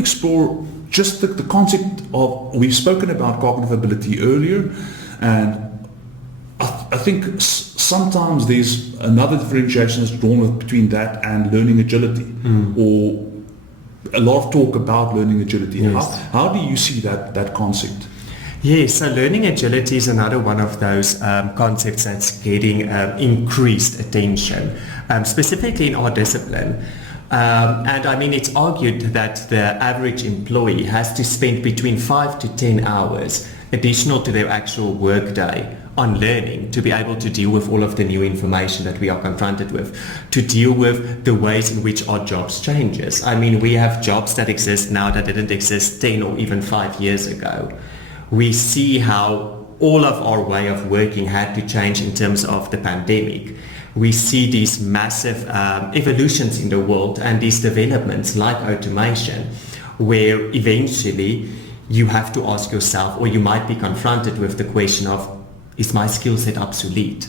explore just the concept of, we've spoken about cognitive ability earlier, and I think sometimes there's another differentiation that's drawn between that and learning agility, or a lot of talk about learning agility. Yes. How do you see that concept? Yes, so learning agility is another one of those concepts that's getting increased attention, specifically in our discipline. And I mean, it's argued that the average employee has to spend between 5 to 10 hours additional to their actual workday on learning to be able to deal with all of the new information that we are confronted with, to deal with the ways in which our jobs changes. I mean, we have jobs that exist now that didn't exist 10 or even 5 years ago. We see how all of our way of working had to change in terms of the pandemic. We see these massive evolutions in the world and these developments like automation, where eventually you have to ask yourself, or you might be confronted with the question of, is my skill set obsolete?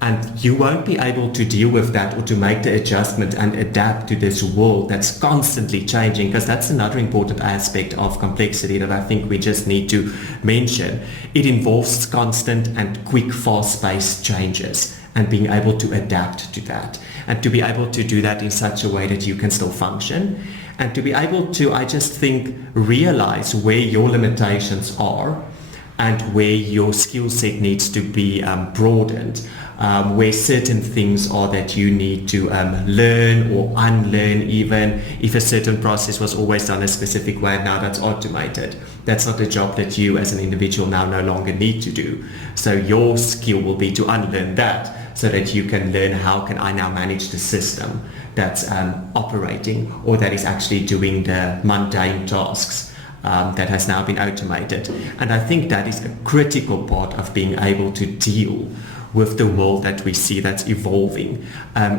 And you won't be able to deal with that or to make the adjustment and adapt to this world that's constantly changing, because that's another important aspect of complexity that I think we just need to mention. It involves constant and quick, fast-paced changes and being able to adapt to that, and to be able to do that in such a way that you can still function, and to be able to, I just think, realize where your limitations are and where your skill set needs to be broadened, where certain things are that you need to learn or unlearn, even if a certain process was always done a specific way and now that's automated. That's not a job that you as an individual now no longer need to do. So your skill will be to unlearn that so that you can learn, how can I now manage the system that's operating, or that is actually doing the mundane tasks that has now been automated. And I think that is a critical part of being able to deal with the world that we see that's evolving,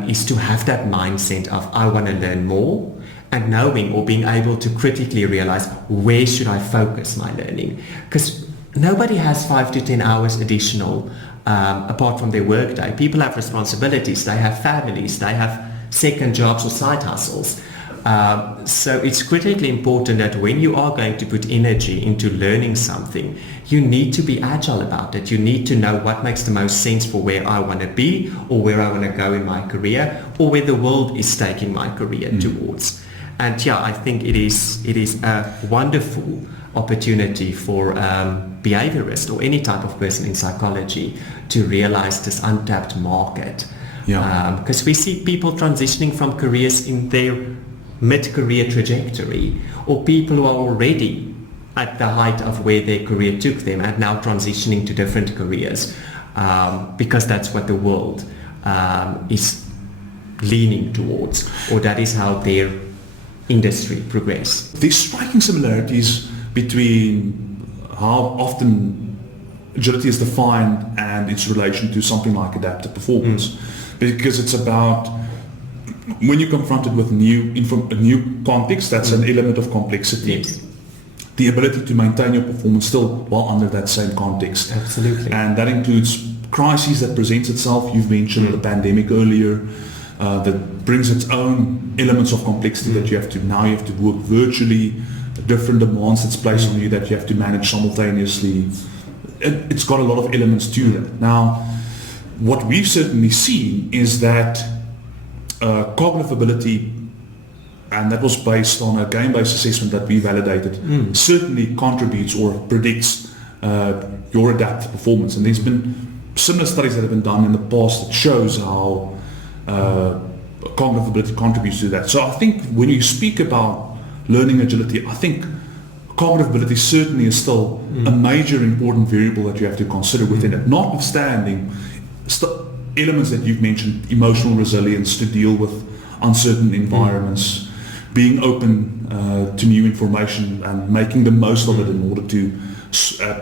is to have that mindset of, I want to learn more, and knowing or being able to critically realize, where should I focus my learning? Because nobody has 5 to 10 hours additional apart from their workday. People have responsibilities, they have families, they have second jobs or side hustles. So it's critically important that when you are going to put energy into learning something, you need to be agile about it. You need to know what makes the most sense for where I want to be, or where I want to go in my career, or where the world is taking my career towards. And yeah, I think it is a wonderful opportunity for behaviorists or any type of person in psychology to realize this untapped market. Because we see people transitioning from careers in their mid-career trajectory, or people who are already at the height of where their career took them and now transitioning to different careers, because that's what the world is leaning towards, or that is how their industry progress. There's striking similarities between how often agility is defined and its relation to something like adaptive performance, because it's about, when you're confronted with a new context, that's an element of complexity. Yes. The ability to maintain your performance still while under that same context. Absolutely. And that includes crises that presents itself. You've mentioned the pandemic earlier, that brings its own elements of complexity that you have to work virtually, different demands that's placed on you that you have to manage simultaneously. It's got a lot of elements to it. Now, what we've certainly seen is that cognitive ability, and that was based on a game-based assessment that we validated, certainly contributes or predicts your adaptive performance. And there's been similar studies that have been done in the past that shows how cognitive ability contributes to that. So I think when you speak about learning agility, I think cognitive ability certainly is still a major important variable that you have to consider within it, notwithstanding elements that you've mentioned, emotional resilience to deal with uncertain environments, being open to new information and making the most of it in order to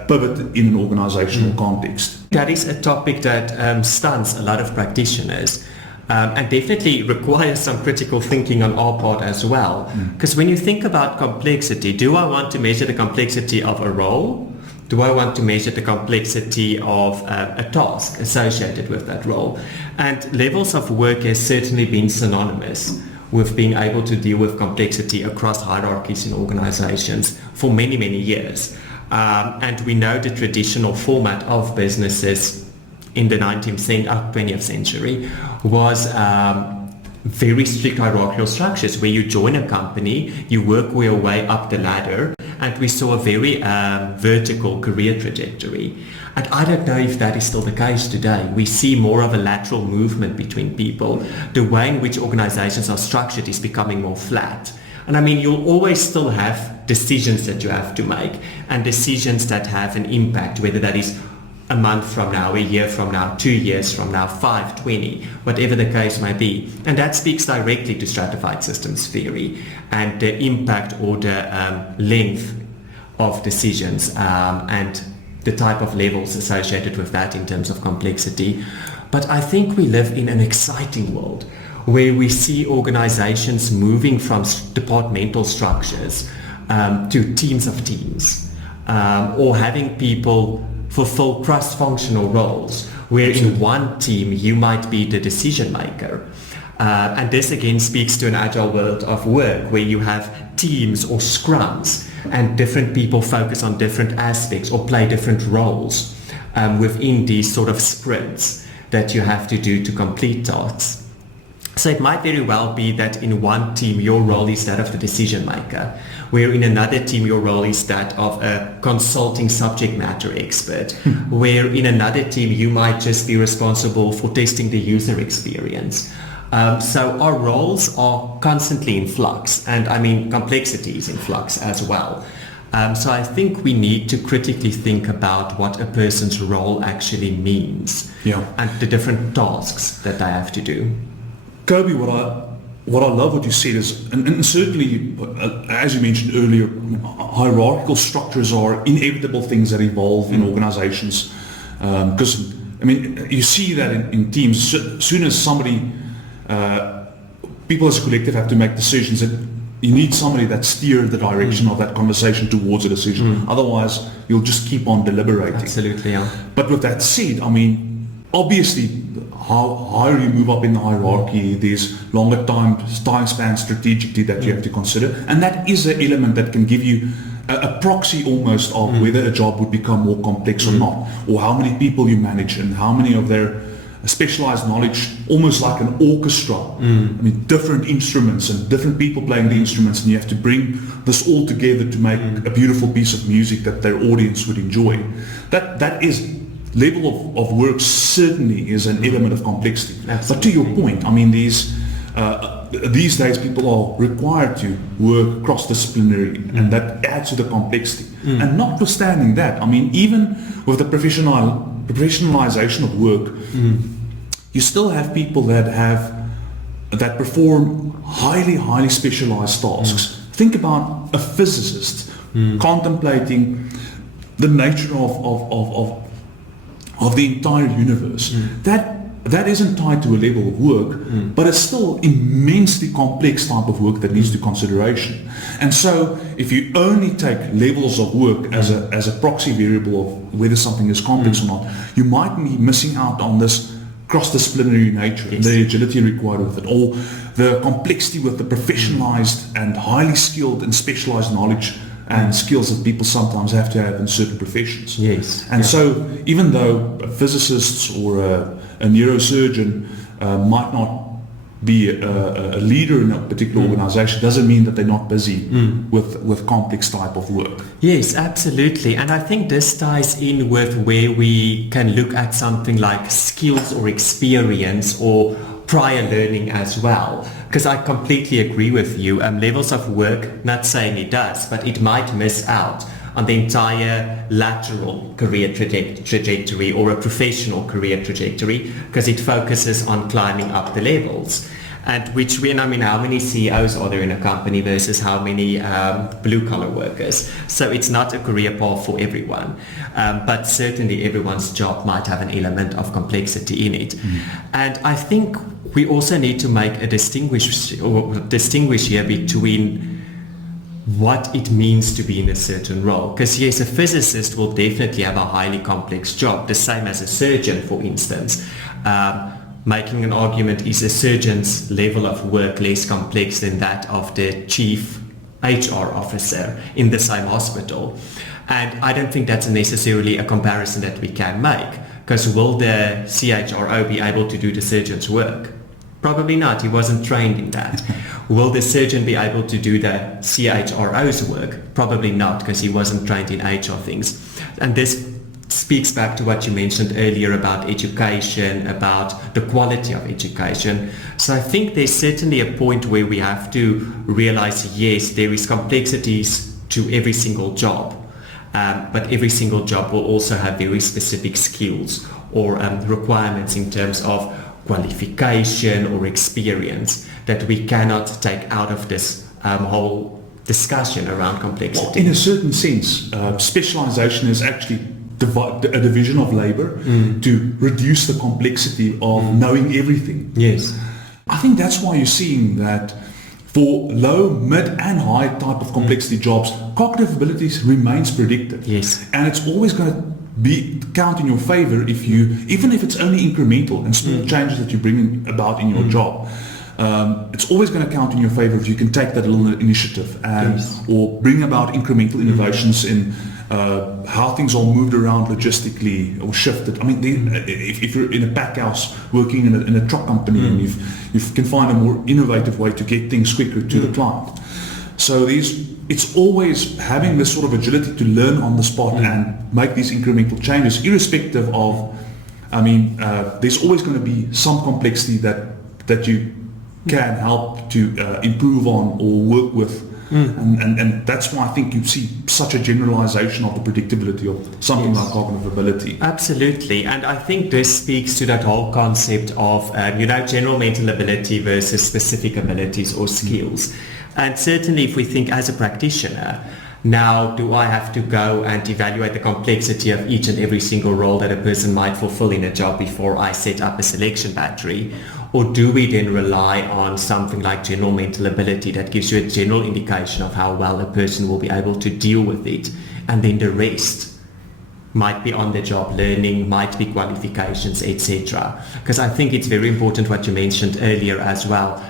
pivot in an organizational context. That is a topic that stuns a lot of practitioners, and definitely requires some critical thinking on our part as well. Because when you think about complexity, do I want to measure the complexity of a role? Do I want to measure the complexity of a task associated with that role? And levels of work has certainly been synonymous with being able to deal with complexity across hierarchies in organizations for many, many years. And we know the traditional format of businesses in the 20th century was very strict hierarchical structures where you join a company, you work your way up the ladder, and we saw a very vertical career trajectory. And I don't know if that is still the case today. We see more of a lateral movement between people. The way in which organizations are structured is becoming more flat. And I mean, you'll always still have decisions that you have to make, and decisions that have an impact, whether that is a month from now, a year from now, 2 years from now, 5, 20, whatever the case may be. And that speaks directly to stratified systems theory and the impact or the length of decisions and the type of levels associated with that in terms of complexity. But I think we live in an exciting world where we see organizations moving from departmental structures to teams of teams, or having people fulfill cross-functional roles, where in one team you might be the decision maker. And this again speaks to an agile world of work where you have teams or scrums and different people focus on different aspects or play different roles within these sort of sprints that you have to do to complete tasks. So it might very well be that in one team your role is that of the decision maker, where in another team your role is that of a consulting subject matter expert, where in another team you might just be responsible for testing the user experience. So our roles are constantly in flux, and I mean complexity is in flux as well. So I think we need to critically think about what a person's role actually means, and the different tasks that they have to do. Cobi, what I love what you said is, and certainly, as you mentioned earlier, hierarchical structures are inevitable things that evolve in organizations. Because, I mean, you see that in teams. As soon as somebody, people as a collective have to make decisions, that you need somebody that steers the direction of that conversation towards a decision. Otherwise, you'll just keep on deliberating. Absolutely, yeah. But with that said, I mean, obviously, how higher you move up in the hierarchy, there's longer time span strategically that you have to consider, and that is an element that can give you a proxy almost of whether a job would become more complex or not, or how many people you manage and how many of their specialized knowledge, almost like an orchestra. I mean, different instruments and different people playing the instruments, and you have to bring this all together to make a beautiful piece of music that their audience would enjoy. That is level of work certainly is an element of complexity. Absolutely. But to your point, I mean, these days people are required to work cross-disciplinary, and that adds to the complexity. And notwithstanding that, I mean, even with the professionalization of work, you still have people that perform highly specialized tasks. Think about a physicist contemplating the nature of the entire universe. That isn't tied to a level of work, but it's still immensely complex type of work that needs to consideration. And so if you only take levels of work as a proxy variable of whether something is complex or not, you might be missing out on this cross-disciplinary nature, and the agility required with it, or the complexity with the professionalized and highly skilled and specialized knowledge and skills that people sometimes have to have in certain professions. And so even though physicists or a neurosurgeon might not be a leader in a particular organization, doesn't mean that they're not busy with complex type of work. Yes, absolutely. And I think this ties in with where we can look at something like skills or experience or prior learning as well, because I completely agree with you. Levels of work, not saying it does, but it might miss out on the entire lateral career trajectory or a professional career trajectory, because it focuses on climbing up the levels. And I mean, how many CEOs are there in a company versus how many blue-collar workers? So it's not a career path for everyone, but certainly everyone's job might have an element of complexity in it. And I think we also need to make a distinguish here between what it means to be in a certain role. Because yes, a physicist will definitely have a highly complex job, the same as a surgeon, for instance. making an argument, is a surgeon's level of work less complex than that of the chief HR officer in the same hospital? And I don't think that's necessarily a comparison that we can make, because will the CHRO be able to do the surgeon's work? Probably not. He wasn't trained in that. Will the surgeon be able to do the CHRO's work? Probably not, because he wasn't trained in HR things. And this speaks back to what you mentioned earlier about education, about the quality of education. So I think there's certainly a point where we have to realize, yes, there is complexities to every single job, but every single job will also have very specific skills or requirements in terms of qualification or experience that we cannot take out of this whole discussion around complexity. Well, in a certain sense, specialization is actually a division of labor to reduce the complexity of knowing everything. Yes. I think that's why you're seeing that for low, mid and high type of complexity jobs, cognitive abilities remains predicted. Yes. And it's always going to count in your favor if you, even if it's only incremental and small changes that you bring about in your job. It's always going to count in your favor if you can take that little initiative and or bring about incremental innovations in how things are moved around logistically or shifted. I mean, if you're in a pack house working in a truck company and you can find a more innovative way to get things quicker to the client. So it's always having this sort of agility to learn on the spot and make these incremental changes, irrespective of, there's always going to be some complexity that you can help to improve on or work with. And that's why I think you see such a generalization of the predictability of something like cognitive ability. Absolutely. And I think this speaks to that whole concept of, general mental ability versus specific abilities or skills. And certainly if we think as a practitioner, now do I have to go and evaluate the complexity of each and every single role that a person might fulfill in a job before I set up a selection battery? Or do we then rely on something like general mental ability that gives you a general indication of how well a person will be able to deal with it, and then the rest might be on the job learning, might be qualifications, etc. Because I think it's very important what you mentioned earlier as well.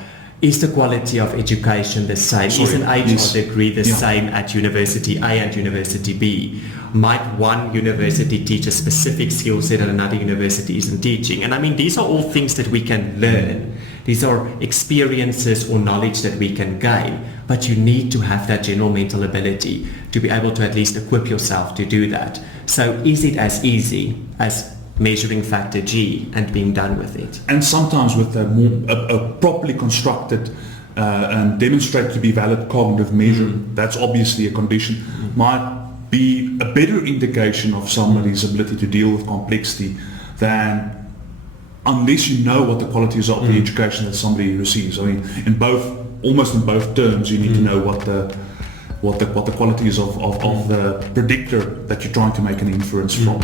Is the quality of education the same? Is an HR degree the same at University A and University B? Might one university teach a specific skill set that another university isn't teaching? And these are all things that we can learn. These are experiences or knowledge that we can gain. But you need to have that general mental ability to be able to at least equip yourself to do that. So is it as easy as measuring factor G and being done with it? And sometimes with a properly constructed and demonstrated to be valid cognitive measure, that's obviously a condition, might be a better indication of somebody's ability to deal with complexity than unless you know what the qualities of the education that somebody receives. Almost in both terms, you need to know what the qualities of the predictor that you're trying to make an inference from.